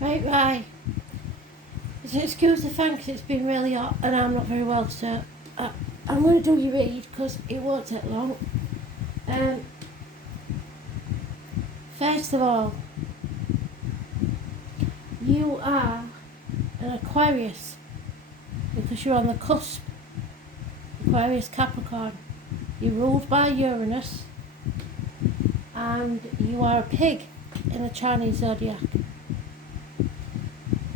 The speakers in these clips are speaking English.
Right. Excuse the fan 'cause it's been really hot and I'm not very well, so I'm going to do your read because it won't take long. Um, First of all, you are an Aquarius because you're on the cusp. Aquarius Capricorn. You're ruled by Uranus and you are a pig in the Chinese zodiac.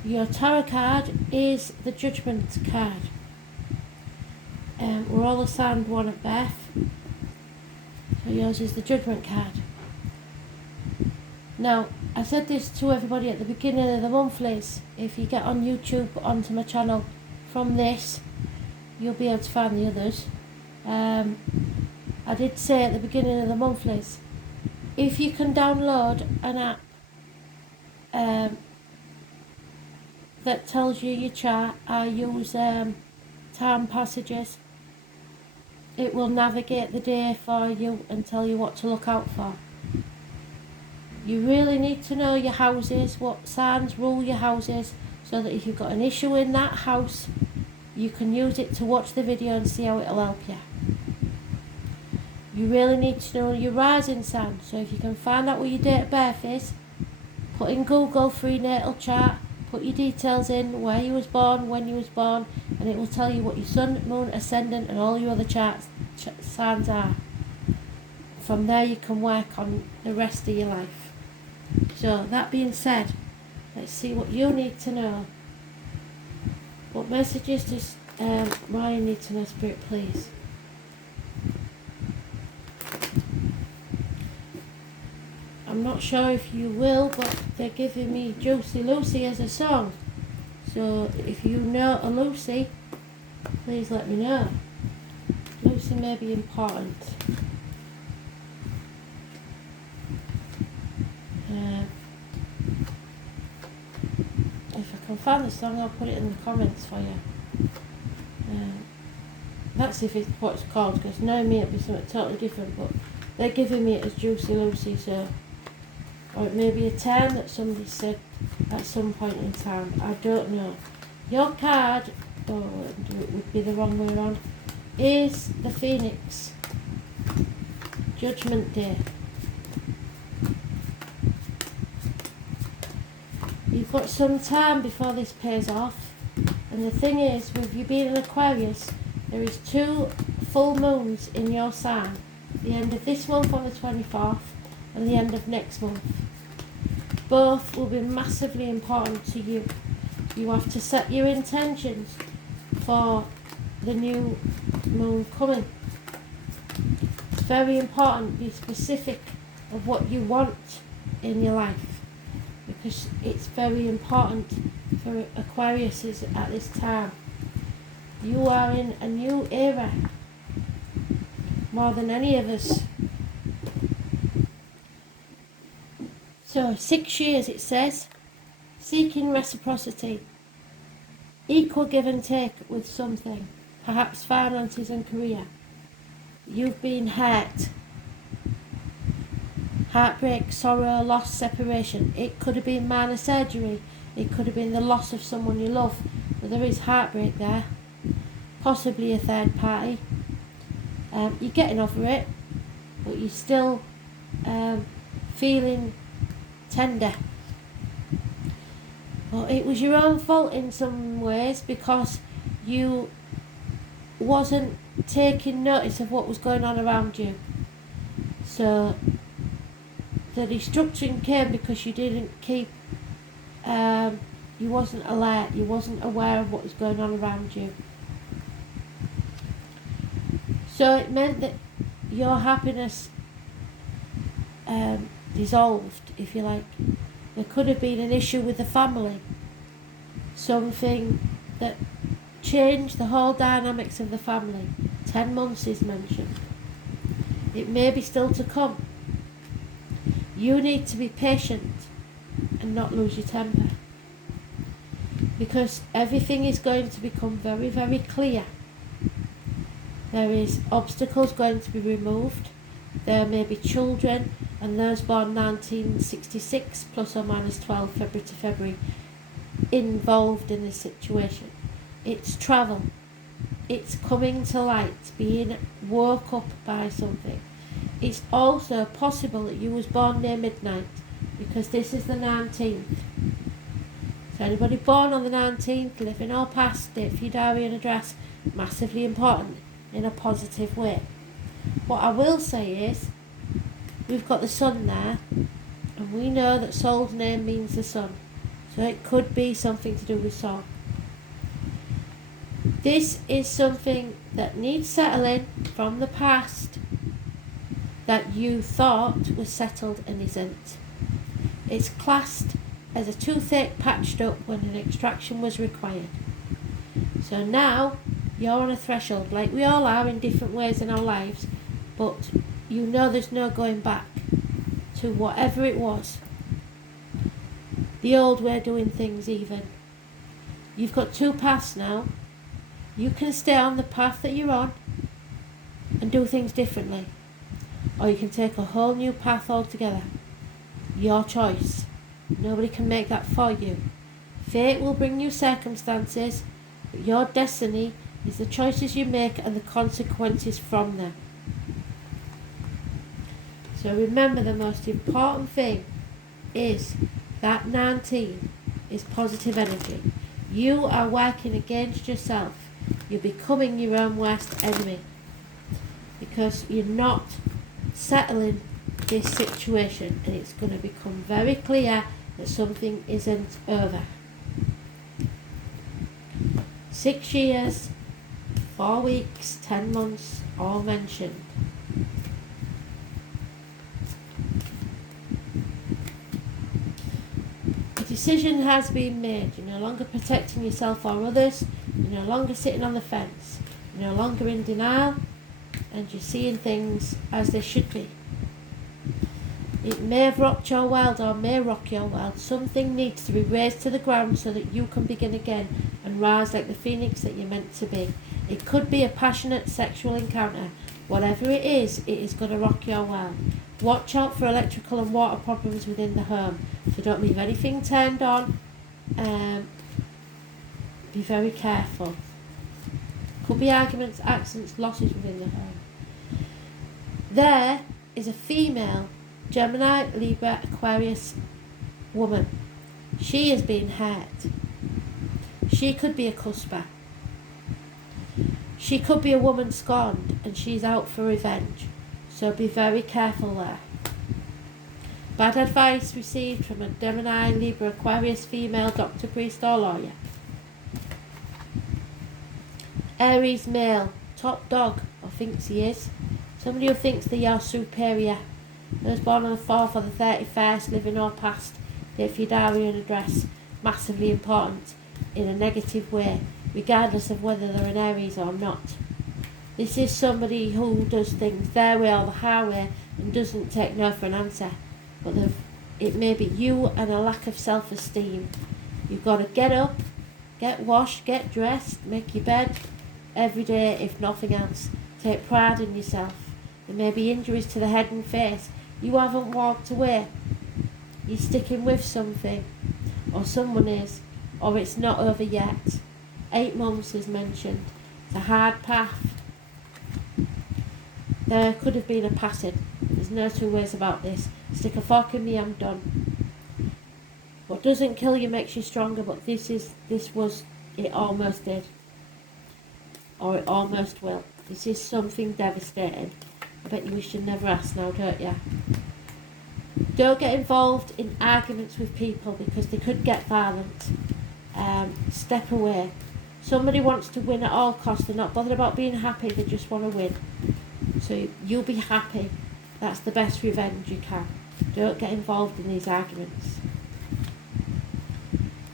Your tarot card is the Judgment card. We're all assigned one at birth, so yours is the Judgment card. Now, I said this to everybody at the beginning of the monthlies. If you get on YouTube onto my channel from this, you'll be able to find the others. I did say at the beginning of the monthlies, if you can download an app that tells you your chart, I use time passages. It will navigate the day for you and tell you what to look out for. You really need to know your houses, what signs rule your houses, so that if you've got an issue in that house, you can use it to watch the video and see how it'll help you. You really need to know your rising sign, so if you can find out what your date of birth is, put in Google free natal chart, put your details in, where you was born, when you was born, and it will tell you what your sun, moon, ascendant and all your other signs are. From there you can work on the rest of your life. So that being said, let's see what you need to know. What messages does Ryan need to know, Spirit, please? I'm not sure if you will, but they're giving me Juicy Lucy as a song. So if you know a Lucy, please let me know. Lucy may be important. If I can find the song, I'll put it in the comments for you. That's if it's what it's called, because now me it'll be something totally different, but they're giving me it as Juicy Lucy, so, or it may be a term that somebody said at some point in time, I don't know. Your card, it would be the wrong way around, is the Phoenix. Judgment Day. You've got some time before this pays off, and the thing is, with you being an Aquarius, there is 2 full moons in your sign, the end of this month on the 24th and the end of next month. Both will be massively important to you. You have to set your intentions for the new moon coming. It's very important to be specific of what you want in your life, because it's very important for Aquariuses at this time. You are in a new era, more than any of us. So 6 years it says, seeking reciprocity, equal give and take with something, perhaps finances and career. You've been hurt. Heartbreak, sorrow, loss, separation. It could have been minor surgery. It could have been the loss of someone you love. But there is heartbreak there. Possibly a third party. You're getting over it, but you're still feeling tender. But it was your own fault in some ways, because you wasn't taking notice of what was going on around you. So the destruction came because you didn't keep, you wasn't alert, you wasn't aware of what was going on around you. So it meant that your happiness dissolved, if you like. There could have been an issue with the family, something that changed the whole dynamics of the family. 10 months is mentioned. It may be still to come. You need to be patient and not lose your temper, because everything is going to become very, very clear. There is obstacles going to be removed. There may be children and those born 1966 plus or minus 12 February to February involved in this situation. It's travel. It's coming to light, being woke up by something. It's also possible that you was born near midnight, because this is the 19th. So anybody born on the 19th, living or past, date for your diary and address, massively important in a positive way. What I will say is, we've got the sun there, and we know that Sol's name means the sun. So it could be something to do with Sol. This is something that needs settling from the past that you thought was settled and isn't. It's classed as a toothache patched up when an extraction was required. So now you're on a threshold, like we all are in different ways in our lives, but you know there's no going back to whatever it was. The old way of doing things even. You've got two paths now. You can stay on the path that you're on and do things differently. Or you can take a whole new path altogether. Your choice. Nobody can make that for you. Fate will bring you circumstances, but your destiny is the choices you make and the consequences from them. So remember, the most important thing is that 19 is positive energy. You are working against yourself. You're becoming your own worst enemy, because you're not settling this situation, and it's going to become very clear that something isn't over. 6 years, 4 weeks, 10 months, all mentioned. A decision has been made. You're no longer protecting yourself or others. You're no longer sitting on the fence. You're no longer in denial, and you're seeing things as they should be. It may have rocked your world or may rock your world. Something needs to be raised to the ground so that you can begin again and rise like the phoenix that you're meant to be. It could be a passionate sexual encounter. Whatever it is going to rock your world. Watch out for electrical and water problems within the home. So don't leave anything turned on. Be very careful. Could be arguments, accidents, losses within the home. There is a female Gemini, Libra, Aquarius woman. She is being hurt. She could be a cusper. She could be a woman scorned and she's out for revenge. So be very careful there. Bad advice received from a Gemini, Libra, Aquarius female doctor, priest or lawyer. Aries male, top dog, or thinks he is. Somebody who thinks they are superior. Those born on the 4th or the 31st, living or past, date for your diary and address, massively important in a negative way, regardless of whether they're an Aries or not. This is somebody who does things their way or the highway and doesn't take no for an answer. But it may be you and a lack of self-esteem. You've got to get up, get washed, get dressed, make your bed every day, if nothing else. Take pride in yourself. There may be injuries to the head and face. You haven't walked away. You're sticking with something, or someone is, or it's not over yet. 8 months is mentioned. It's a hard path. There could have been a passing. There's no two ways about this. Stick a fork in me, I'm done. What doesn't kill you makes you stronger, but it almost did. Or it almost will. This is something devastating. I bet you wish you'd never asked now, don't you? Don't get involved in arguments with people because they could get violent. Step away. Somebody wants to win at all costs. They're not bothered about being happy, they just want to win. So you'll be happy. That's the best revenge you can. Don't get involved in these arguments.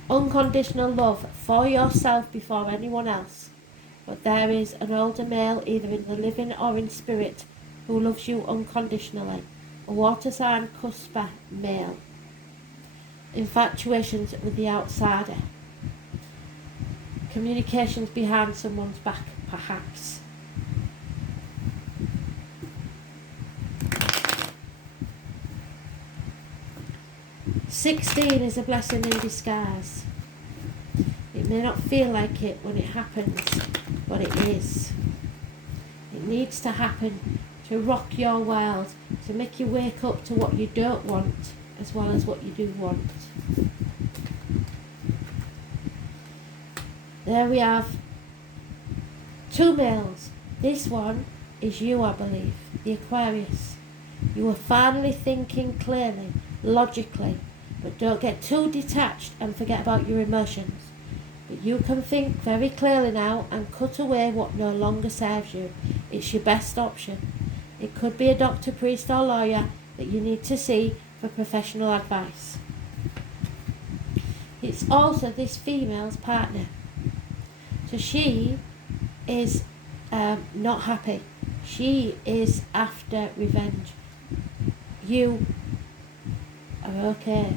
Unconditional love for yourself before anyone else. But there is an older male, either in the living or in spirit, who loves you unconditionally. A water sign cusper male. Infatuations with the outsider. Communications behind someone's back, perhaps. 16 is a blessing in disguise. It may not feel like it when it happens, but it is. It needs to happen to rock your world, to make you wake up to what you don't want as well as what you do want. There we have 2 males. This one is you, I believe, the Aquarius. You are finally thinking clearly, logically, but don't get too detached and forget about your emotions. But you can think very clearly now and cut away what no longer serves you. It's your best option. It could be a doctor, priest or lawyer that you need to see for professional advice. It's also this female's partner. So she is not happy. She is after revenge. You are okay.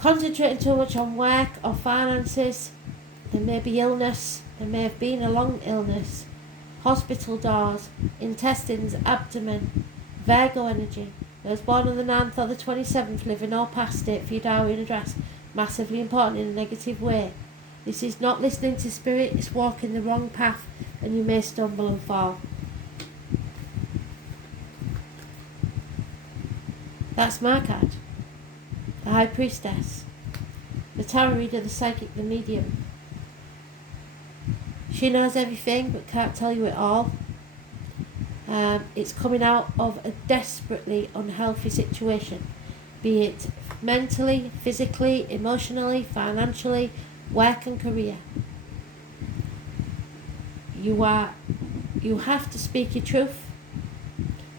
Concentrating too much on work or finances. There may be illness. There may have been a long illness. Hospital doors, intestines, abdomen, Virgo energy. Those born on the 9th or the 27th, living or past it for your diary and address. Massively important in a negative way. This is not listening to spirit, it's walking the wrong path and you may stumble and fall. That's my card. The High Priestess. The Tarot Reader, the Psychic, the Medium. She knows everything but can't tell you it all. It's coming out of a desperately unhealthy situation. Be it mentally, physically, emotionally, financially, work and career. You have to speak your truth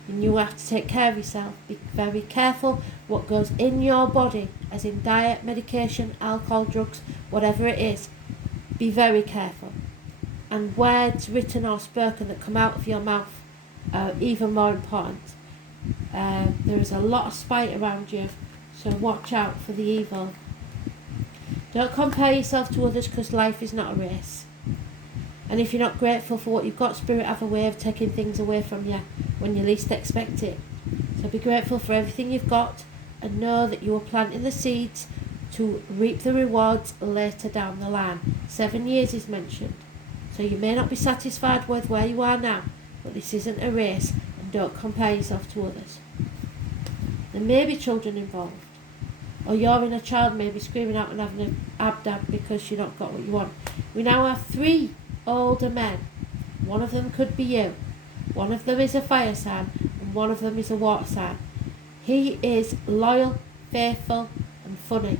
and you have to take care of yourself. Be very careful what goes in your body, as in diet, medication, alcohol, drugs, whatever it is. Be very careful. And words written or spoken that come out of your mouth are even more important. There is a lot of spite around you, so watch out for the evil. Don't compare yourself to others because life is not a race. And if you're not grateful for what you've got, Spirit have a way of taking things away from you when you least expect it. So be grateful for everything you've got and know that you are planting the seeds to reap the rewards later down the line. 7 years is mentioned. So you may not be satisfied with where you are now, but this isn't a race and don't compare yourself to others. There may be children involved. Or your inner child may be screaming out and having an abdab because you not got what you want. We now have 3 older men. One of them could be you. One of them is a fire sign and one of them is a water sign. He is loyal, faithful and funny.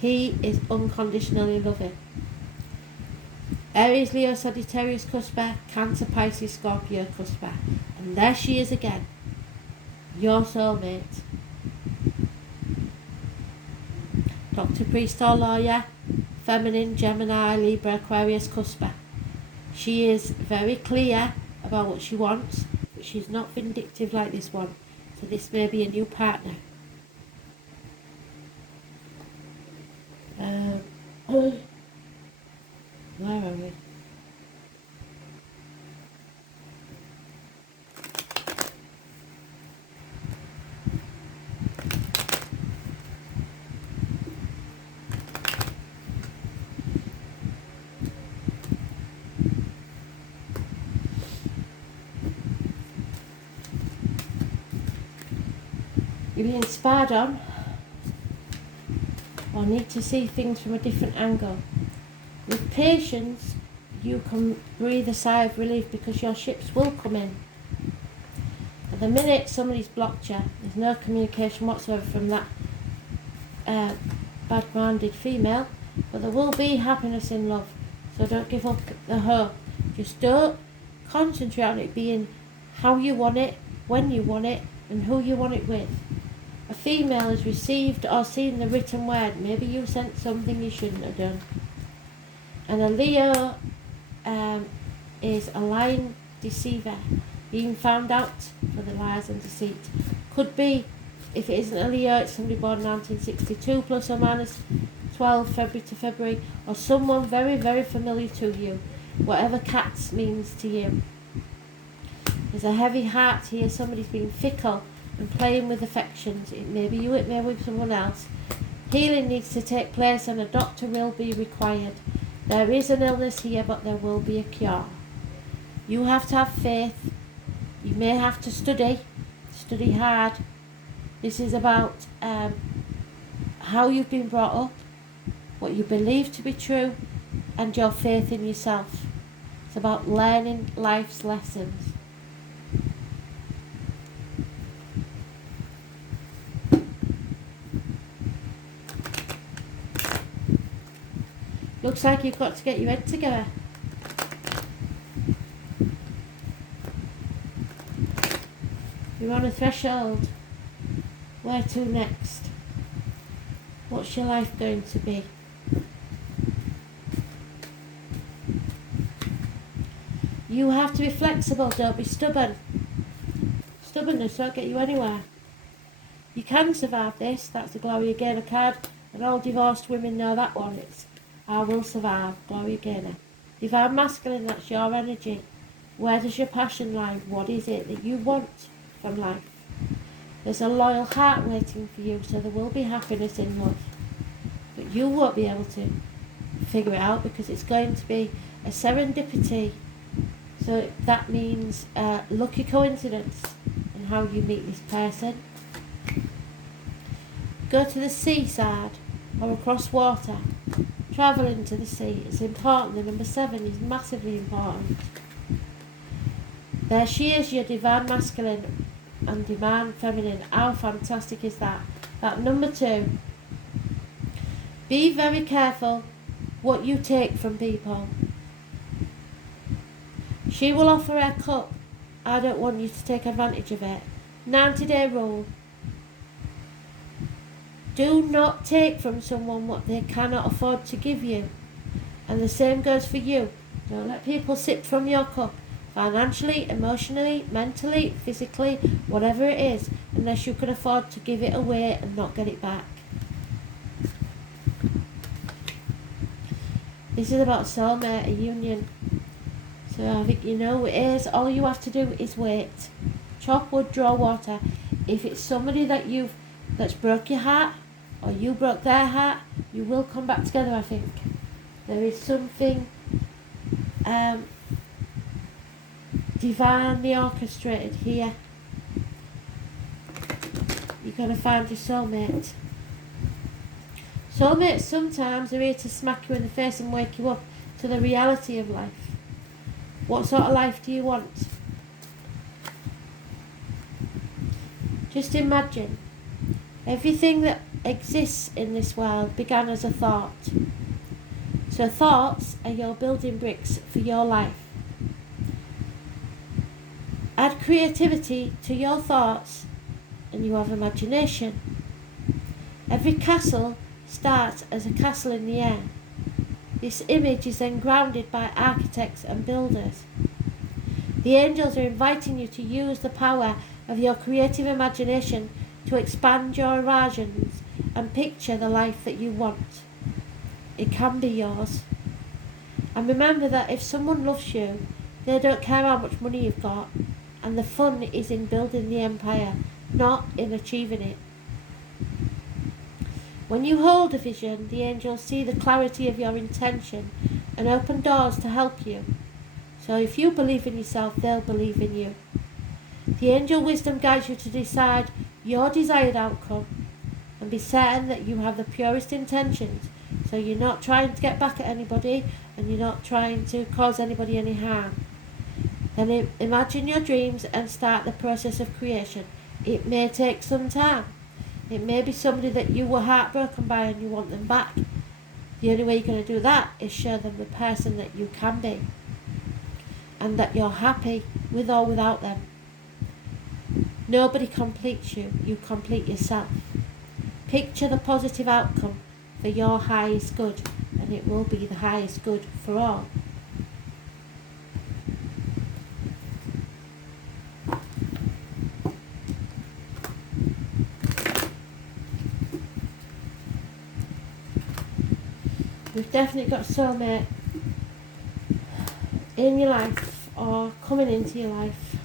He is unconditionally loving. Aries, Leo, Sagittarius, Cusper, Cancer, Pisces, Scorpio, Cusper. And there she is again. Your soulmate. Doctor, priest or lawyer, feminine, Gemini, Libra, Aquarius, Cusper. She is very clear about what she wants, but she's not vindictive like this one. So this may be a new partner. Where are we? You're being spied on or need to see things from a different angle. With patience, you can breathe a sigh of relief because your ships will come in. At the minute somebody's blocked you, there's no communication whatsoever from that bad-minded female, but there will be happiness in love, so don't give up the hope. Just don't concentrate on it being how you want it, when you want it, and who you want it with. A female has received or seen the written word. Maybe you sent something you shouldn't have done. And a Leo is a lying deceiver, being found out for the lies and deceit. Could be, if it isn't a Leo, it's somebody born 1962 plus or minus 12 February to February, or someone very, very familiar to you, whatever cats means to you. There's a heavy heart here. Somebody's been fickle and playing with affections. It may be you, it may be with someone else. Healing needs to take place and a doctor will be required. There is an illness here, but there will be a cure. You have to have faith. You may have to study hard. This is about how you've been brought up, what you believe to be true, and your faith in yourself. It's about learning life's lessons. Looks like you've got to get your head together. You're on a threshold. Where to next? What's your life going to be? You have to be flexible, don't be stubborn. Stubbornness won't get you anywhere. You can survive this, that's the Gloria Gaynor card, and all divorced women know that one. It's I will survive, Gloria Gaynor. Divine Masculine, that's your energy. Where does your passion lie? What is it that you want from life? There's a loyal heart waiting for you, so there will be happiness in love. But you won't be able to figure it out because it's going to be a serendipity. So that means a lucky coincidence in how you meet this person. Go to the seaside or across water. Travel into the sea. It's important. The number 7 is massively important. There she is, your divine masculine and divine feminine. How fantastic is that? That number 2. Be very careful what you take from people. She will offer her cup. I don't want you to take advantage of it. 90-day rule. Do not take from someone what they cannot afford to give you. And the same goes for you. Don't let people sip from your cup, financially, emotionally, mentally, physically, whatever it is, unless you can afford to give it away and not get it back. This is about soulmate, a union. So I think you know it is. All you have to do is wait. Chop wood, draw water. If it's somebody that's broke your heart, or you broke their heart, you will come back together, I think. There is something divinely orchestrated here. You're going to find your soulmate. Soulmates sometimes are here to smack you in the face and wake you up to the reality of life. What sort of life do you want? Just imagine. Everything that exists in this world began as a thought. So thoughts are your building bricks for your life. Add creativity to your thoughts and you have imagination. Every castle starts as a castle in the air. This image is then grounded by architects and builders. The angels are inviting you to use the power of your creative imagination to expand your horizons and picture the life that you want. It can be yours. And remember that if someone loves you, they don't care how much money you've got, and the fun is in building the empire, not in achieving it. When you hold a vision, the angels see the clarity of your intention and open doors to help you. So if you believe in yourself, they'll believe in you. The angel wisdom guides you to decide your desired outcome and be certain that you have the purest intentions. So you're not trying to get back at anybody and you're not trying to cause anybody any harm. Then imagine your dreams and start the process of creation. It may take some time. It may be somebody that you were heartbroken by and you want them back. The only way you're going to do that is show them the person that you can be and that you're happy with or without them. Nobody completes you, you complete yourself. Picture the positive outcome for your highest good and it will be the highest good for all. You've definitely got a soulmate in your life or coming into your life.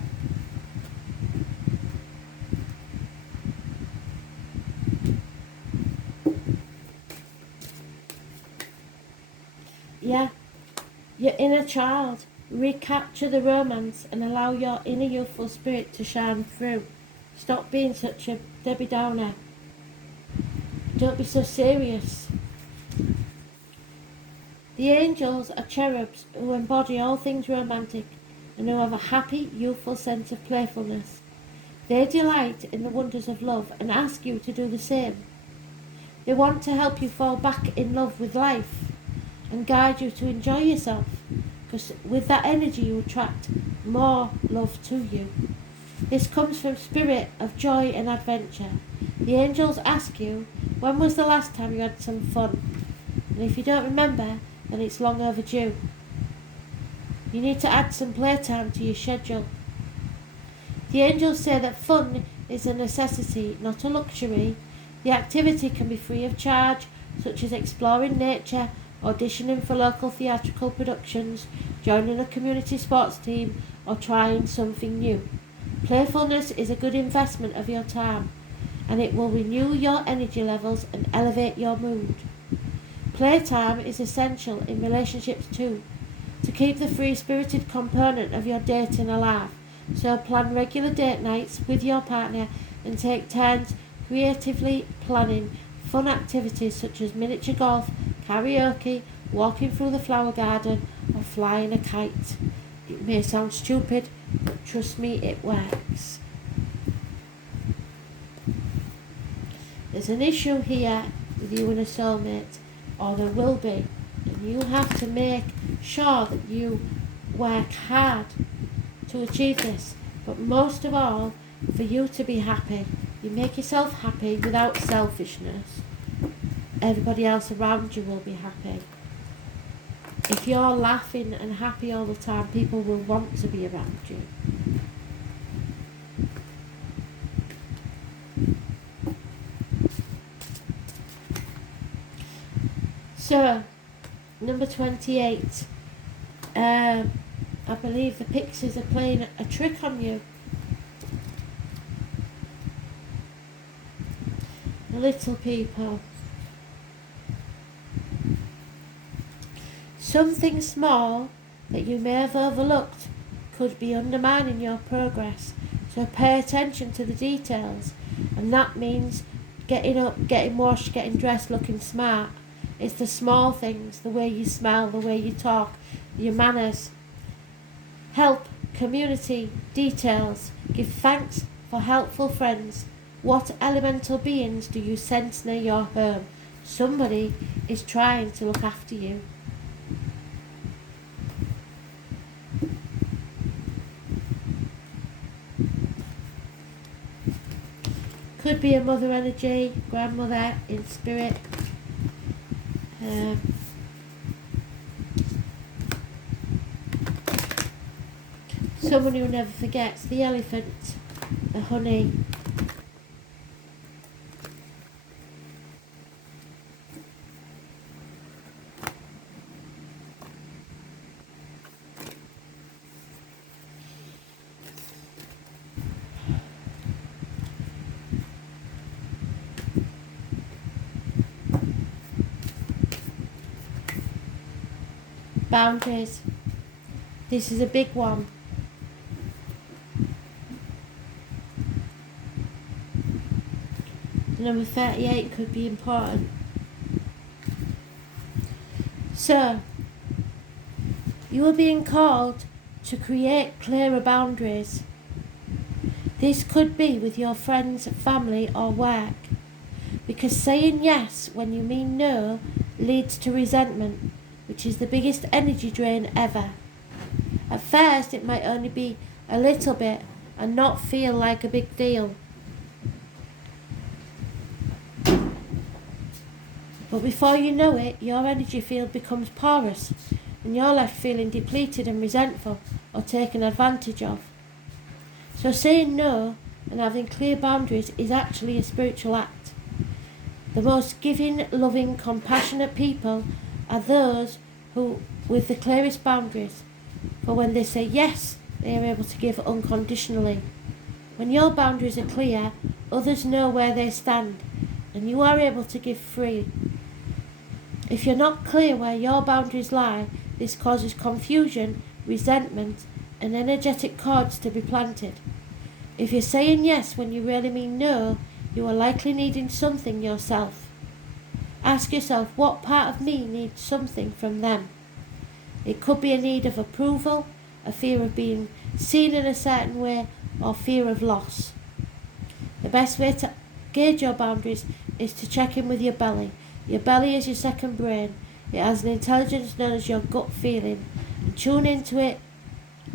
Yeah, your inner child. Recapture the romance and allow your inner youthful spirit to shine through. Stop being such a Debbie Downer. Don't be so serious. The angels are cherubs who embody all things romantic and who have a happy, youthful sense of playfulness. They delight in the wonders of love and ask you to do the same. They want to help you fall back in love with life and guide you to enjoy yourself, because with that energy you attract more love to you. This comes from spirit of joy and adventure. The angels ask you, when was the last time you had some fun? And if you don't remember, then it's long overdue. You need to add some playtime to your schedule. The angels say that fun is a necessity, not a luxury. The activity can be free of charge, such as exploring nature, auditioning for local theatrical productions, joining a community sports team, or trying something new. Playfulness is a good investment of your time, and it will renew your energy levels and elevate your mood. Playtime is essential in relationships too, to keep the free-spirited component of your dating alive. So plan regular date nights with your partner and take turns creatively planning fun activities such as miniature golf, karaoke, walking through the flower garden, or flying a kite. It may sound stupid, but trust me, it works. There's an issue here with you and a soulmate, or there will be, and you have to make sure that you work hard to achieve this. But most of all, for you to be happy, you make yourself happy without selfishness. Everybody else around you will be happy. If you're laughing and happy all the time, people will want to be around you. So, number 28. I believe the pixies are playing a trick on you. The little people. Something small that you may have overlooked could be undermining your progress. So pay attention to the details. And that means getting up, getting washed, getting dressed, looking smart. It's the small things, the way you smell, the way you talk, your manners. Help, community, details. Give thanks for helpful friends. What elemental beings do you sense near your home? Somebody is trying to look after you. Could be a mother energy, grandmother in spirit. Someone who never forgets, the elephant, the honey. Boundaries. This is a big one. Number 38 could be important. So, you are being called to create clearer boundaries. This could be with your friends, family, or work. Because saying yes when you mean no leads to resentment, which is the biggest energy drain ever. At first, it might only be a little bit and not feel like a big deal. But before you know it, your energy field becomes porous and you're left feeling depleted and resentful or taken advantage of. So saying no and having clear boundaries is actually a spiritual act. The most giving, loving, compassionate people are those who, with the clearest boundaries, for when they say yes, they are able to give unconditionally. When your boundaries are clear, others know where they stand, and you are able to give free. If you're not clear where your boundaries lie, this causes confusion, resentment, and energetic cords to be planted. If you're saying yes when you really mean no, you are likely needing something yourself. Ask yourself what part of me needs something from them. It could be a need of approval, a fear of being seen in a certain way, or fear of loss. The best way to gauge your boundaries is to check in with your belly. Your belly is your second brain. It has an intelligence known as your gut feeling. And tune into it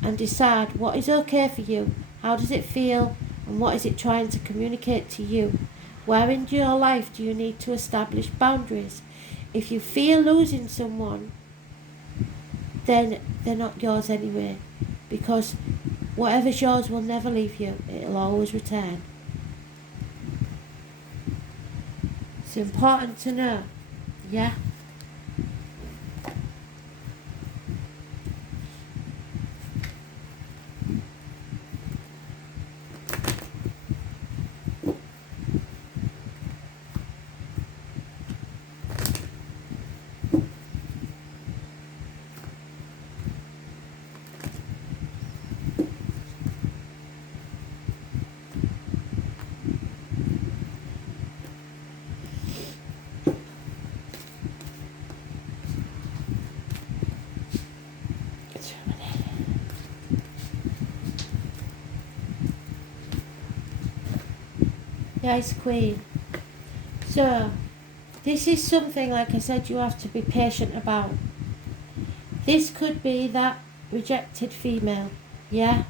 and decide what is okay for you, how does it feel, and what is it trying to communicate to you. Where in your life do you need to establish boundaries? If you fear losing someone, then they're not yours anyway, because whatever's yours will never leave you. It'll always return. It's important to know, yeah? The Ice Queen. So, this is something, like I said, you have to be patient about. This could be that rejected female, yeah?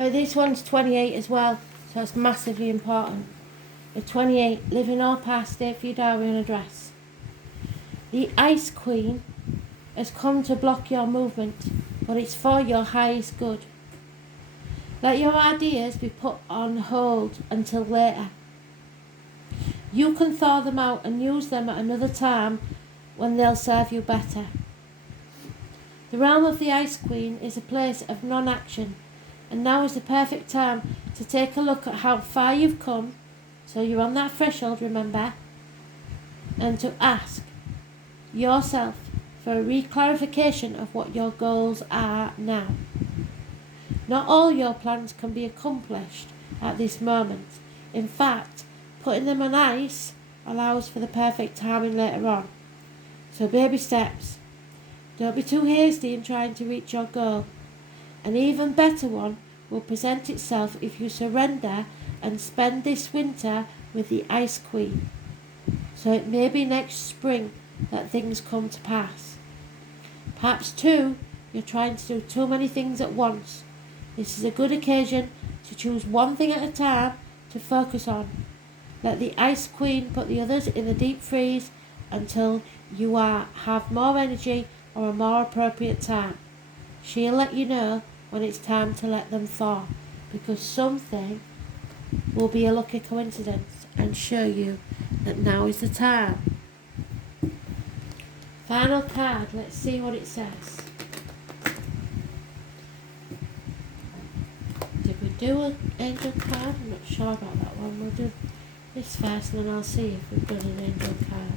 Oh, this one's 28 as well, so it's massively important. The 28, living all past it, few dowry and address. The Ice Queen has come to block your movement, but it's for your highest good. Let your ideas be put on hold until later. You can thaw them out and use them at another time when they'll serve you better. The realm of the Ice Queen is a place of non-action, and now is the perfect time to take a look at how far you've come, so you're on that threshold, remember, and to ask yourself for a re-clarification of what your goals are now. Not all your plans can be accomplished at this moment. In fact, putting them on ice allows for the perfect timing later on. So baby steps. Don't be too hasty in trying to reach your goal. An even better one will present itself if you surrender and spend this winter with the Ice Queen. So it may be next spring that things come to pass. Perhaps too, you're trying to do too many things at once. This is a good occasion to choose one thing at a time to focus on. Let the Ice Queen put the others in the deep freeze until you have more energy or a more appropriate time. She'll let you know when it's time to let them thaw, because something will be a lucky coincidence and show you that now is the time. Final card, let's see what it says. Did we do an angel card? I'm not sure about that one. We'll do this first and then I'll see if we've done an angel card.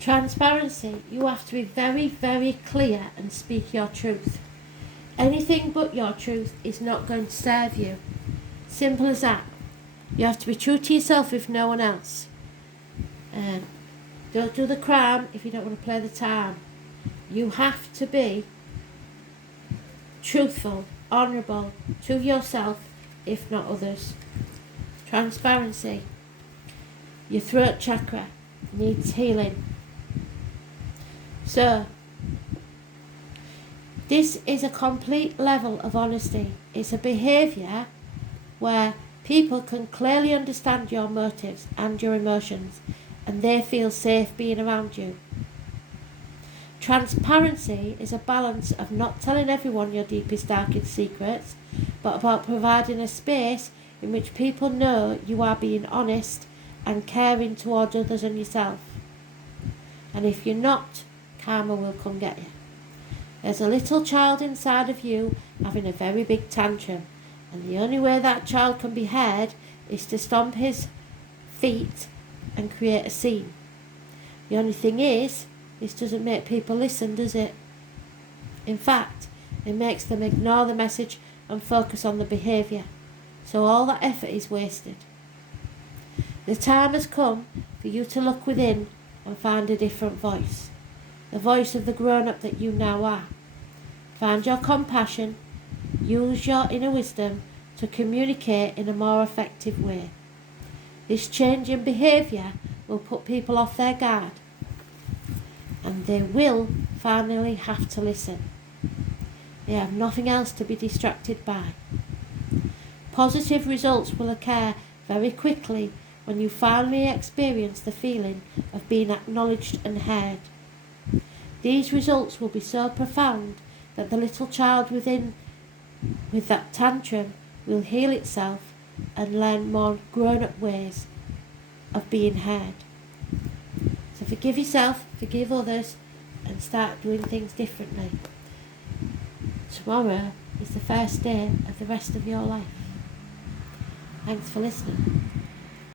Transparency. You have to be very, very clear and speak your truth. Anything but your truth is not going to serve you. Simple as that. You have to be true to yourself if no one else. And don't do the crime if you don't want to play the time. You have to be truthful, honourable to yourself, if not others. Transparency. Your throat chakra needs healing. So, this is a complete level of honesty. It's a behaviour where people can clearly understand your motives and your emotions, and they feel safe being around you. Transparency is a balance of not telling everyone your deepest, darkest secrets, but about providing a space in which people know you are being honest and caring towards others and yourself. And if you're not, karma will come get you. There's a little child inside of you having a very big tantrum, and the only way that child can be heard is to stomp his feet and create a scene. The only thing is, this doesn't make people listen, does it? In fact, it makes them ignore the message and focus on the behaviour. So all that effort is wasted. The time has come for you to look within and find a different voice. The voice of the grown-up that you now are. Find your compassion. Use your inner wisdom to communicate in a more effective way. This change in behaviour will put people off their guard, and they will finally have to listen. They have nothing else to be distracted by. Positive results will occur very quickly when you finally experience the feeling of being acknowledged and heard. These results will be so profound that the little child within with that tantrum will heal itself and learn more grown-up ways of being heard. So forgive yourself, forgive others, and start doing things differently. Tomorrow is the first day of the rest of your life. Thanks for listening.